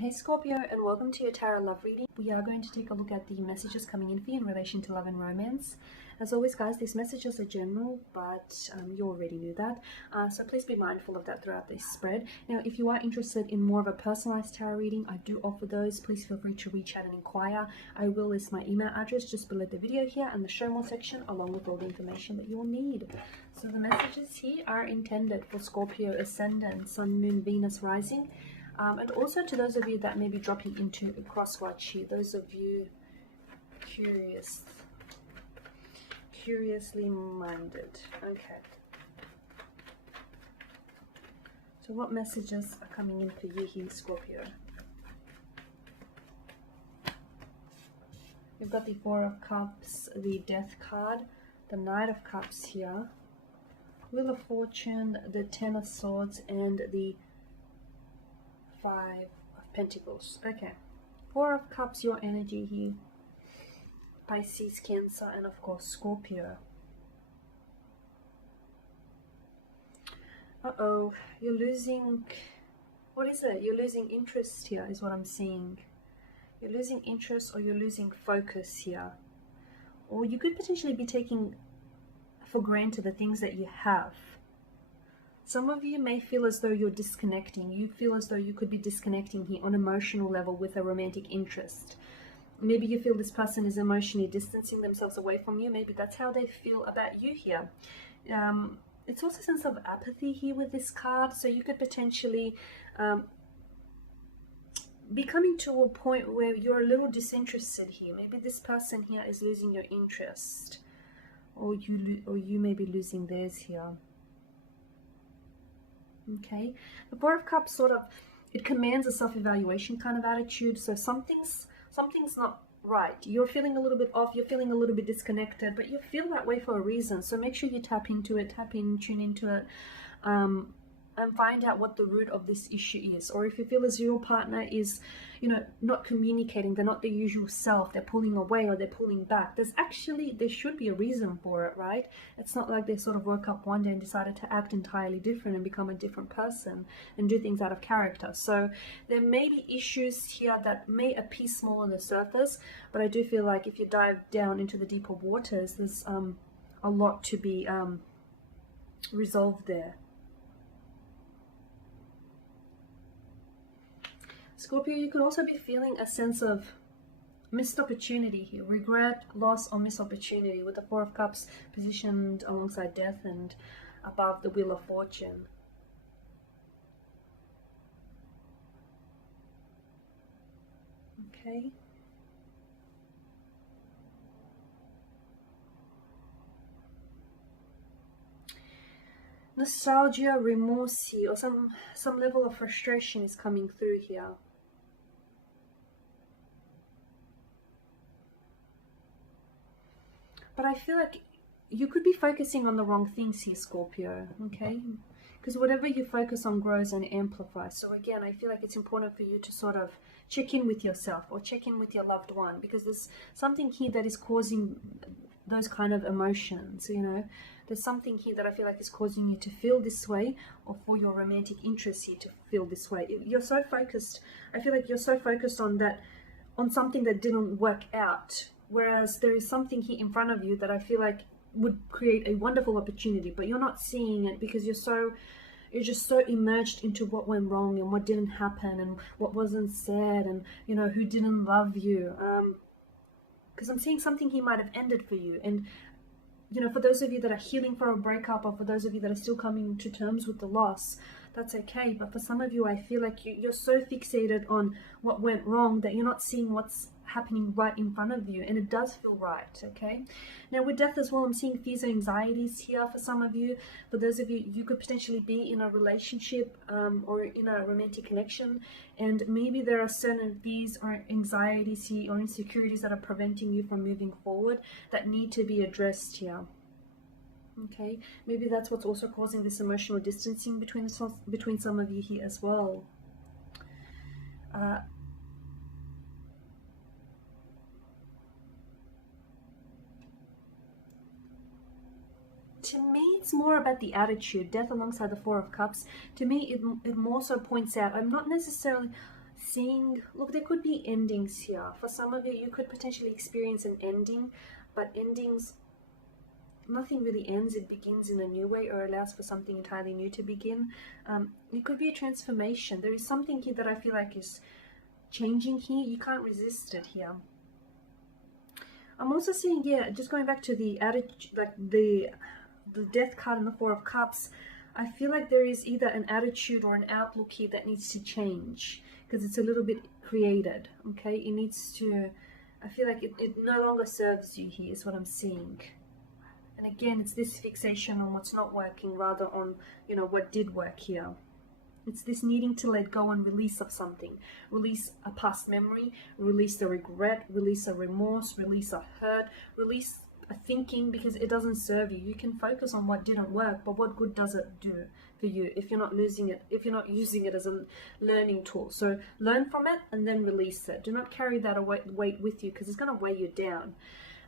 Hey Scorpio, and welcome to your tarot love reading. We are going to take a look at the messages coming in for you in relation to love and romance. As always, guys, these messages are general, but you already knew that. So please be mindful of that throughout this spread. Now, if you are interested in more of a personalized tarot reading, I do offer those. Please feel free to reach out and inquire. I will list my email address just below the video here and the show more section, along with all the information that you will need. So the messages here are intended for Scorpio Ascendant, Sun, Moon, Venus, Rising. And also to those of you that may be dropping into a cross-watch here, those of you curiously minded. Okay. So what messages are coming in for you here, Scorpio? We've got the Four of Cups, the Death card, the Knight of Cups here, Wheel of Fortune, the Ten of Swords, and the Five of Pentacles. Okay. Four of Cups, your energy here. Pisces, Cancer, and of course Scorpio. Uh-oh. You're losing... What is it? You're losing interest here is what I'm seeing. You're losing interest or you're losing focus here. Or you could potentially be taking for granted the things that you have. Some of you may feel as though you're disconnecting. You feel as though you could be disconnecting here on an emotional level with a romantic interest. Maybe you feel this person is emotionally distancing themselves away from you. Maybe that's how they feel about you here. It's also a sense of apathy here with this card. So you could potentially be coming to a point where you're a little disinterested here. Maybe this person here is losing your interest. Or you may be losing theirs here. Okay, the Four of Cups sort of, it commands a self-evaluation kind of attitude. So something's not right. You're feeling a little bit off, you're feeling a little bit disconnected, but you feel that way for a reason. So make sure you tap into it, tune into it, and find out what the root of this issue is. Or if you feel as your partner is, not communicating, they're not their usual self, they're pulling away or they're pulling back, there should be a reason for it, right? It's not like they sort of woke up one day and decided to act entirely different and become a different person and do things out of character. So there may be issues here that may appear small on the surface, but I do feel like if you dive down into the deeper waters, there's a lot to be resolved there. Scorpio, you could also be feeling a sense of missed opportunity here. Regret, loss, or missed opportunity with the Four of Cups positioned alongside Death and above the Wheel of Fortune. Okay. Nostalgia, remorse here, or some level of frustration is coming through here. But I feel like you could be focusing on the wrong things here, Scorpio, okay? Because whatever you focus on grows and amplifies. So again, I feel like it's important for you to sort of check in with yourself or check in with your loved one, because there's something here that is causing those kind of emotions, There's something here that I feel like is causing you to feel this way, or for your romantic interest here to feel this way. You're so focused, I feel like you're so focused on something that didn't work out. Whereas there is something here in front of you that I feel like would create a wonderful opportunity, but you're not seeing it because you're just so immersed into what went wrong and what didn't happen and what wasn't said and, who didn't love you. Because I'm seeing something here might have ended for you. And, for those of you that are healing for a breakup, or for those of you that are still coming to terms with the loss, that's okay. But for some of you, I feel like you're so fixated on what went wrong that you're not seeing what's happening right in front of you, and it does feel right. Okay, now with Death as well, I'm seeing fears and anxieties here for some of you. For those of you, you could potentially be in a relationship or in a romantic connection, and maybe there are certain fears or anxieties here or insecurities that are preventing you from moving forward that need to be addressed here. Okay, maybe that's what's also causing this emotional distancing between some of you here as well. To me, it's more about the attitude. Death alongside the Four of Cups, to me, it more so points out, I'm not necessarily seeing, look, there could be endings here. For some of you, you could potentially experience an ending, but endings, nothing really ends, it begins in a new way or allows for something entirely new to begin. It could be a transformation. There is something here that I feel like is changing here. You can't resist it here. I'm also seeing, yeah, just going back to the attitude, like the Death card and the Four of Cups, I feel like there is either an attitude or an outlook here that needs to change because it's a little bit created, okay? It needs to, I feel like it no longer serves you here is what I'm seeing. And again, it's this fixation on what's not working rather on, you know, what did work here. It's this needing to let go and release of something. Release a past memory, release a regret, release a remorse, release a hurt, release a thinking because it doesn't serve you. You can focus on what didn't work, but what good does it do for you if you're not losing it, if you're not using it as a learning tool? So learn from it and then release it. Do not carry that weight with you because it's going to weigh you down.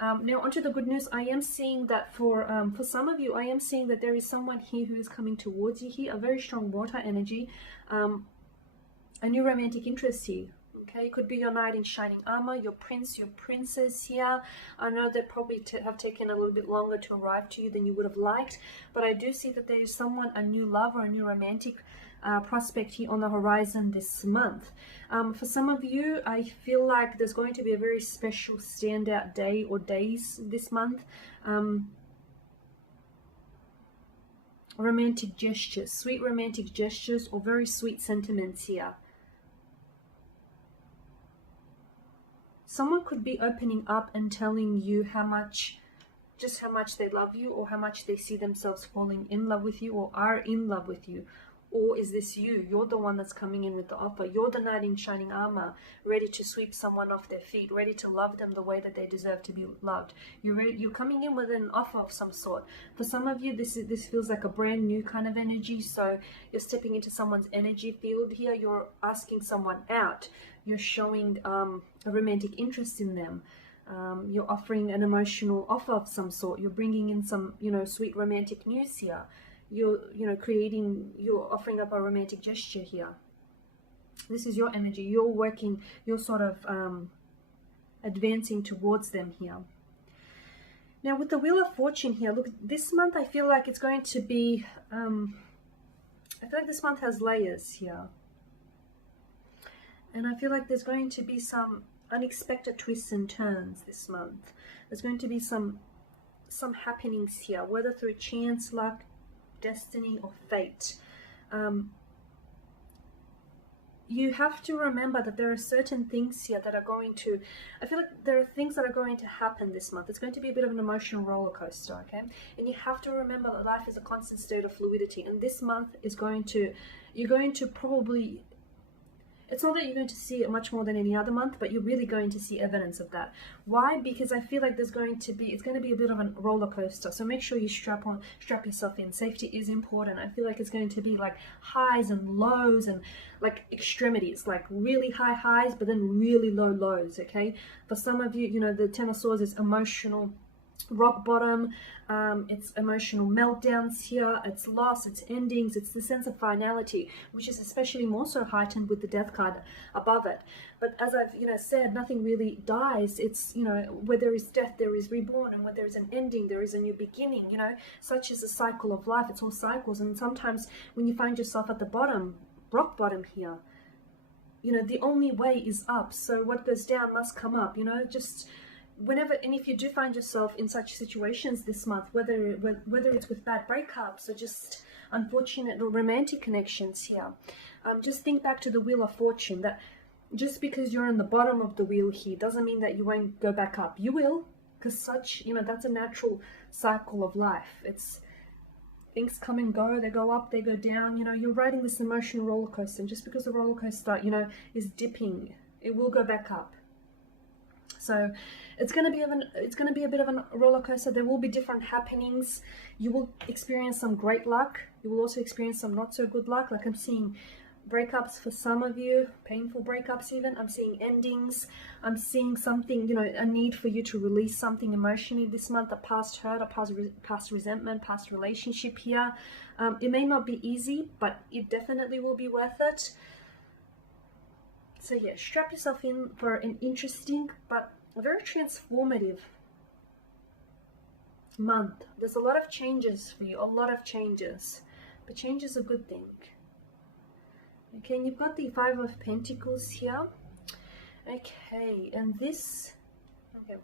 Now onto the good news. I am seeing that for some of you, I am seeing that there is someone here who is coming towards you here, a very strong water energy, a new romantic interest here. Okay, it could be your knight in shining armor, your prince, your princess here. I know that probably have taken a little bit longer to arrive to you than you would have liked, but I do see that there is someone, a new love or a new romantic prospect here on the horizon this month. For some of you, I feel like there's going to be a very special standout day or days this month. Romantic gestures, sweet romantic gestures or very sweet sentiments here. Someone could be opening up and telling you just how much they love you or how much they see themselves falling in love with you or are in love with you. Or is this you? You're the one that's coming in with the offer. You're the knight in shining armor, ready to sweep someone off their feet, ready to love them the way that they deserve to be loved. You're coming in with an offer of some sort. For some of you, this feels like a brand new kind of energy. So you're stepping into someone's energy field here. You're asking someone out. You're showing a romantic interest in them. You're offering an emotional offer of some sort. You're bringing in some, sweet romantic news here. You're offering up a romantic gesture here. This is your energy. You're working, you're sort of advancing towards them here. Now with the Wheel of Fortune here, look, this month I feel like it's going to be, I feel like this month has layers here. And I feel like there's going to be some unexpected twists and turns this month. There's going to be some happenings here, whether through chance, luck, destiny or fate. You have to remember that there are certain things here that are going to, I feel like there are things that are going to happen this month. It's going to be a bit of an emotional roller coaster, okay? And you have to remember that life is a constant state of fluidity, and this month is you're going to probably, it's not that you're going to see it much more than any other month, but you're really going to see evidence of that. Why? Because I feel like it's going to be a bit of a roller coaster. So make sure you strap yourself in. Safety is important. I feel like it's going to be like highs and lows and like extremities, like really high highs, but then really low lows, okay? For some of you, the Ten of Swords is emotional rock bottom, it's emotional meltdowns here, it's loss, it's endings, it's the sense of finality, which is especially more so heightened with the Death card above it. But as I've said, nothing really dies. It's where there is death there is reborn, and where there is an ending there is a new beginning. Such is the cycle of life. It's all cycles, and sometimes when you find yourself at the bottom, rock bottom here, the only way is up. So what goes down must come up. Just whenever, and if you do find yourself in such situations this month, whether it's with bad breakups or just unfortunate or romantic connections here, just think back to the Wheel of Fortune, that just because you're in the bottom of the wheel here doesn't mean that you won't go back up. You will, because that's a natural cycle of life. It's things come and go, they go up, they go down. You're riding this emotional roller coaster, and just because the roller coaster is dipping, it will go back up. So it's going to be a bit of a roller coaster. There will be different happenings. You will experience some great luck. You will also experience some not so good luck. Like I'm seeing breakups for some of you, painful breakups even. I'm seeing endings. I'm seeing something, a need for you to release something emotionally this month, a past hurt, a past resentment, past relationship here. It may not be easy, but it definitely will be worth it. So yeah, strap yourself in for an interesting but very transformative month. There's a lot of changes for you, a lot of changes, but change is a good thing. Okay, and you've got the Five of Pentacles here. Okay, and this, okay,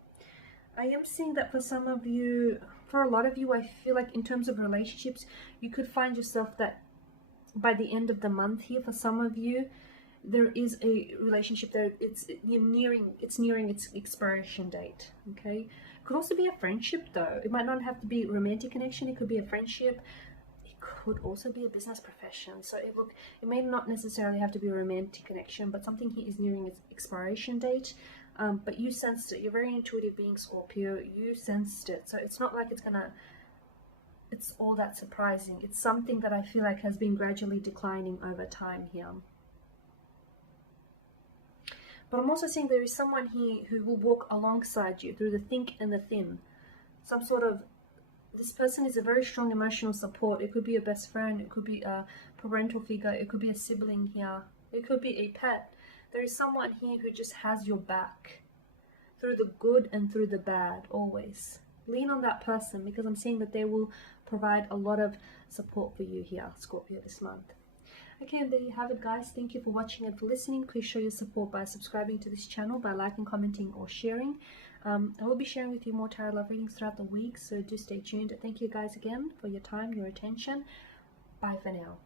I am seeing that for some of you, for a lot of you, I feel like in terms of relationships, you could find yourself that by the end of the month here, for some of you, there is a relationship that it's nearing its expiration date. Okay, could also be a friendship though. It might not have to be a romantic connection. It could be a friendship. It could also be a business profession. So it may not necessarily have to be a romantic connection, but something here is nearing its expiration date. But you sensed it. You're very intuitive being, Scorpio. You sensed it. So it's not like it's all that surprising. It's something that I feel like has been gradually declining over time here. But I'm also seeing there is someone here who will walk alongside you through the thick and the thin. Some sort of, this person is a very strong emotional support. It could be a best friend, it could be a parental figure, it could be a sibling here, it could be a pet. There is someone here who just has your back through the good and through the bad, always. Lean on that person, because I'm seeing that they will provide a lot of support for you here, Scorpio, this month. Okay, and there you have it, guys. Thank you for watching and for listening. Please show your support by subscribing to this channel, by liking, commenting, or sharing. I will be sharing with you more tarot love readings throughout the week, so do stay tuned. Thank you guys again for your time, your attention. Bye for now.